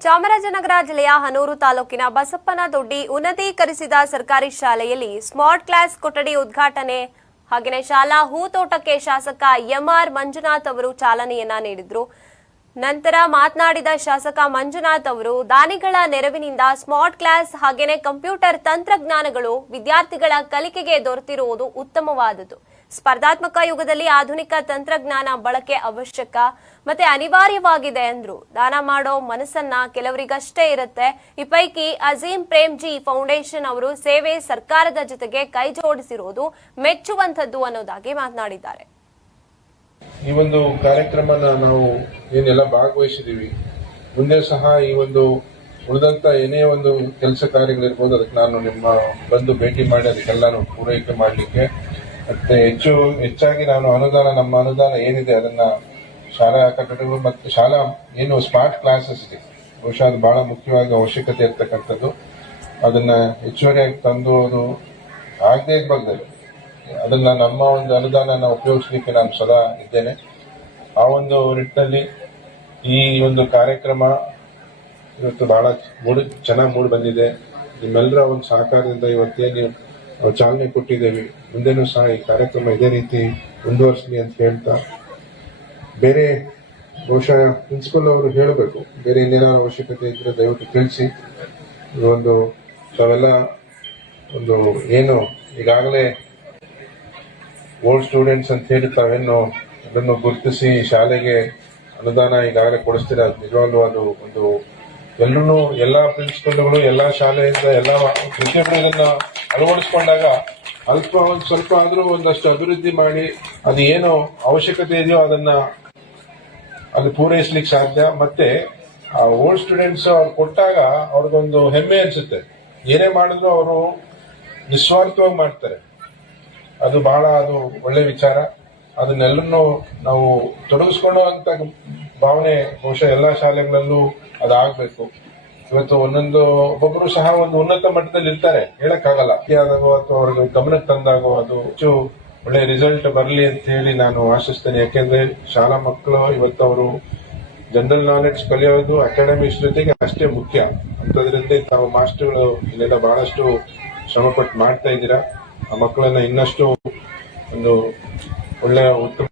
ಚಾಮರಾಜನಗರ ಜಿಲ್ಲೆಯ ಹನೂರು ತಾಲೂಕಿನ ಬಸಪ್ಪನದೊಡ್ಡಿ ಉನ್ನತೀಕರಿಸಿದ ಸರ್ಕಾರಿ ಶಾಲೆಯಲ್ಲಿ ಸ್ಮಾರ್ಟ್ ಕ್ಲಾಸ್ ಕೊಠಡಿ ಉದ್ಘಾಟನೆ ಹಾಗೆಯೇ ಶಾಲಾ ಹೂತೋಟಕ್ಕೆ ಶಾಸಕ ಎಂಆರ್ ಮಂಜುನಾಥ್ ಅವರು ಚಾಲನೆಯನ್ನ ನೀಡಿದ್ರು. ನಂತರ ಮಾತನಾಡಿದ ಶಾಸಕ ಮಂಜುನಾಥ್ ಅವರು ದಾನಿಗಳ ನೆರವಿನಿಂದ ಸ್ಮಾರ್ಟ್ ಕ್ಲಾಸ್ ಹಾಗೆಯೇ ಕಂಪ್ಯೂಟರ್ ತಂತ್ರಜ್ಞಾನಗಳು ವಿದ್ಯಾರ್ಥಿಗಳ ಕಲಿಕೆಗೆ ದೊರೆತಿರುವುದು ಉತ್ತಮವಾದದ್ದು. ಸ್ಪರ್ಧಾತ್ಮಕ ಯುಗದಲ್ಲಿ ಆಧುನಿಕ ತಂತ್ರಜ್ಞಾನ ಬಳಕೆ ಅವಶ್ಯಕ ಮತ್ತೆ ಅನಿವಾರ್ಯವಾಗಿದೆ ಎಂದ್ರು. ದಾನ ಮಾಡೋ ಮನಸ್ಸನ್ನ ಕೆಲವರಿಗಷ್ಟೇ ಇರುತ್ತೆ. ಈ ಪೈಕಿ ಅಜೀಂ ಪ್ರೇಮ್ಜಿ ಫೌಂಡೇಶನ್ ಅವರು ಸೇವೆ ಸರ್ಕಾರದ ಜೊತೆಗೆ ಕೈ ಜೋಡಿಸಿರುವುದು ಮೆಚ್ಚುವಂತದ್ದು ಅನ್ನೋದಾಗಿ ಮಾತನಾಡಿದ್ದಾರೆ. ಈ ಒಂದು ಕಾರ್ಯಕ್ರಮನ ನಾವು ಏನೆಲ್ಲ ಭಾಗವಹಿಸಿದೀವಿ, ಮುಂದೆ ಸಹ ಈ ಒಂದು ಉಳಿದಂತ ಏನೇ ಒಂದು ಕೆಲಸ ಕಾರ್ಯಗಳಿರ್ಬೋದು ಅದಕ್ಕೆ ನಾನು ನಿಮ್ಮ ಬಂದು ಭೇಟಿ ಮಾಡಿ ಅದಕ್ಕೆಲ್ಲಾನು ಪೂರೈಕೆ ಮಾಡಲಿಕ್ಕೆ ಮತ್ತೆ ಹೆಚ್ಚಾಗಿ ನಾನು ನಮ್ಮ ಅನುದಾನ ಏನಿದೆ ಅದನ್ನ ಶಾಲಾ ಕಟ್ಟಡಗಳು ಮತ್ತು ಶಾಲಾ ಏನು ಸ್ಮಾರ್ಟ್ ಕ್ಲಾಸಸ್ ಇದೆ, ಬಹುಶಃ ಅದು ಬಹಳ ಮುಖ್ಯವಾಗಿ ಅವಶ್ಯಕತೆ ಇರ್ತಕ್ಕಂಥದ್ದು. ಅದನ್ನ ಹೆಚ್ಚುವರಿಯಾಗಿ ತಂದು ಅದು ಆಗದೆ ಇರಬಾರ್ದು, ಅದನ್ನ ನಮ್ಮ ಒಂದು ಅನುದಾನ ಉಪಯೋಗಿಸಲಿಕ್ಕೆ ನಾನು ಸದಾ ಇದ್ದೇನೆ. ಆ ಒಂದು ನಿಟ್ಟಿನಲ್ಲಿ ಈ ಒಂದು ಕಾರ್ಯಕ್ರಮ ಇವತ್ತು ಬಹಳ ಚೆನ್ನಾಗಿ ಮೂಡಿ ಬಂದಿದೆ. ನಿಮ್ಮೆಲ್ಲರ ಒಂದು ಸಹಕಾರದಿಂದ ಇವತ್ತೇನು ನಾವು ಚಾಲನೆ ಕೊಟ್ಟಿದ್ದೇವೆ, ಮುಂದೆನೂ ಸಹ ಈ ಕಾರ್ಯಕ್ರಮ ಇದೇ ರೀತಿ ಮುಂದುವರಿಸಲಿ ಅಂತ ಹೇಳ್ತಾ, ಬೇರೆ ಬಹುಶಃ ಪ್ರಿನ್ಸಿಪಲ್ ಅವರು ಹೇಳಬೇಕು, ಬೇರೆ ಇನ್ನೇನೋ ಅವಶ್ಯಕತೆ ಇದ್ರೆ ದಯವಿಟ್ಟು ತಿಳಿಸಿ. ಒಂದು ತಾವೆಲ್ಲ ಒಂದು ಏನು ಈಗಾಗಲೇ ಓಲ್ಡ್ ಸ್ಟೂಡೆಂಟ್ಸ್ ಅಂತ ಹೇಳಿ ತಾವೇನು ಅದನ್ನು ಗುರುತಿಸಿ ಶಾಲೆಗೆ ಅನುದಾನ ಈಗಾಗಲೇ ಕೊಡಿಸ್ತೀರ, ನಿಜವಾಗ್ಲೂ ಅದು ಒಂದು ಎಲ್ಲರೂ ಎಲ್ಲಾ ಪ್ರಿನ್ಸಿಪಲ್ಗಳು ಎಲ್ಲಾ ಶಾಲೆಯಿಂದ ಎಲ್ಲ ಪ್ರತಿಯೊಬ್ಬರು ಇದನ್ನ ಅಳವಡಿಸ್ಕೊಂಡಾಗ ಒಂದು ಸ್ವಲ್ಪ ಆದ್ರೂ ಒಂದಷ್ಟು ಅಭಿವೃದ್ಧಿ ಮಾಡಿ ಅದು ಏನು ಅವಶ್ಯಕತೆ ಇದೆಯೋ ಅದನ್ನ ಅದು ಪೂರೈಸ್ಲಿಕ್ಕೆ ಸಾಧ್ಯ. ಮತ್ತೆ ಆ ಓಲ್ಡ್ ಸ್ಟೂಡೆಂಟ್ಸ್ ಅವ್ರು ಕೊಟ್ಟಾಗ ಅವ್ರಿಗೊಂದು ಹೆಮ್ಮೆ ಅನ್ಸುತ್ತೆ, ಏನೇ ಮಾಡಿದ್ರು ಅವರು ನಿಸ್ವಾರ್ಥವಾಗಿ ಮಾಡ್ತಾರೆ. ಅದು ಒಳ್ಳೆ ವಿಚಾರ. ಅದನ್ನೆಲ್ಲರೂ ನಾವು ತೊಡಗಿಸ್ಕೊಳ್ಳುವಂತ ಭಾವನೆ ಬಹುಶಃ ಎಲ್ಲಾ ಶಾಲೆಗಳಲ್ಲೂ ಅದಾಗಬೇಕು. ಇವತ್ತು ಒಬ್ಬೊಬ್ರು ಸಹ ಒಂದು ಉನ್ನತ ಮಟ್ಟದಲ್ಲಿ ಇರ್ತಾರೆ, ಹೇಳಕ್ಕಾಗಲ್ಲ, ಆದಾಗೋ ಅಥವಾ ಅವ್ರಿಗೆ ಗಮನಕ್ಕೆ ತಂದಾಗೋ ಅದು ಹೆಚ್ಚು ಒಳ್ಳೆ ರಿಸಲ್ಟ್ ಬರಲಿ ಅಂತ ಹೇಳಿ ನಾನು ಆಶಿಸ್ತೇನೆ. ಯಾಕೆಂದ್ರೆ ಶಾಲಾ ಮಕ್ಕಳು ಇವತ್ತು ಅವರು ಜನರಲ್ ನಾಲೆಡ್ಜ್ ಕಲಿಯೋದು ಅಕಾಡೆಮಿಕ್ಸ್ ಜೊತೆಗೆ ಅಷ್ಟೇ ಮುಖ್ಯ. ಅಂತದ್ರಿಂದ ತಾವು ಮಾಸ್ಟರ್ಗಳು ಇಲ್ಲೆಲ್ಲ ಬಹಳಷ್ಟು ಶ್ರಮಪಟ್ಟು ಮಾಡ್ತಾ ಇದ್ದೀರಾ. ಆ ಮಕ್ಕಳನ್ನ ಇನ್ನಷ್ಟು ಒಂದು ಒಳ್ಳೆಯ ಉತ್ತಮ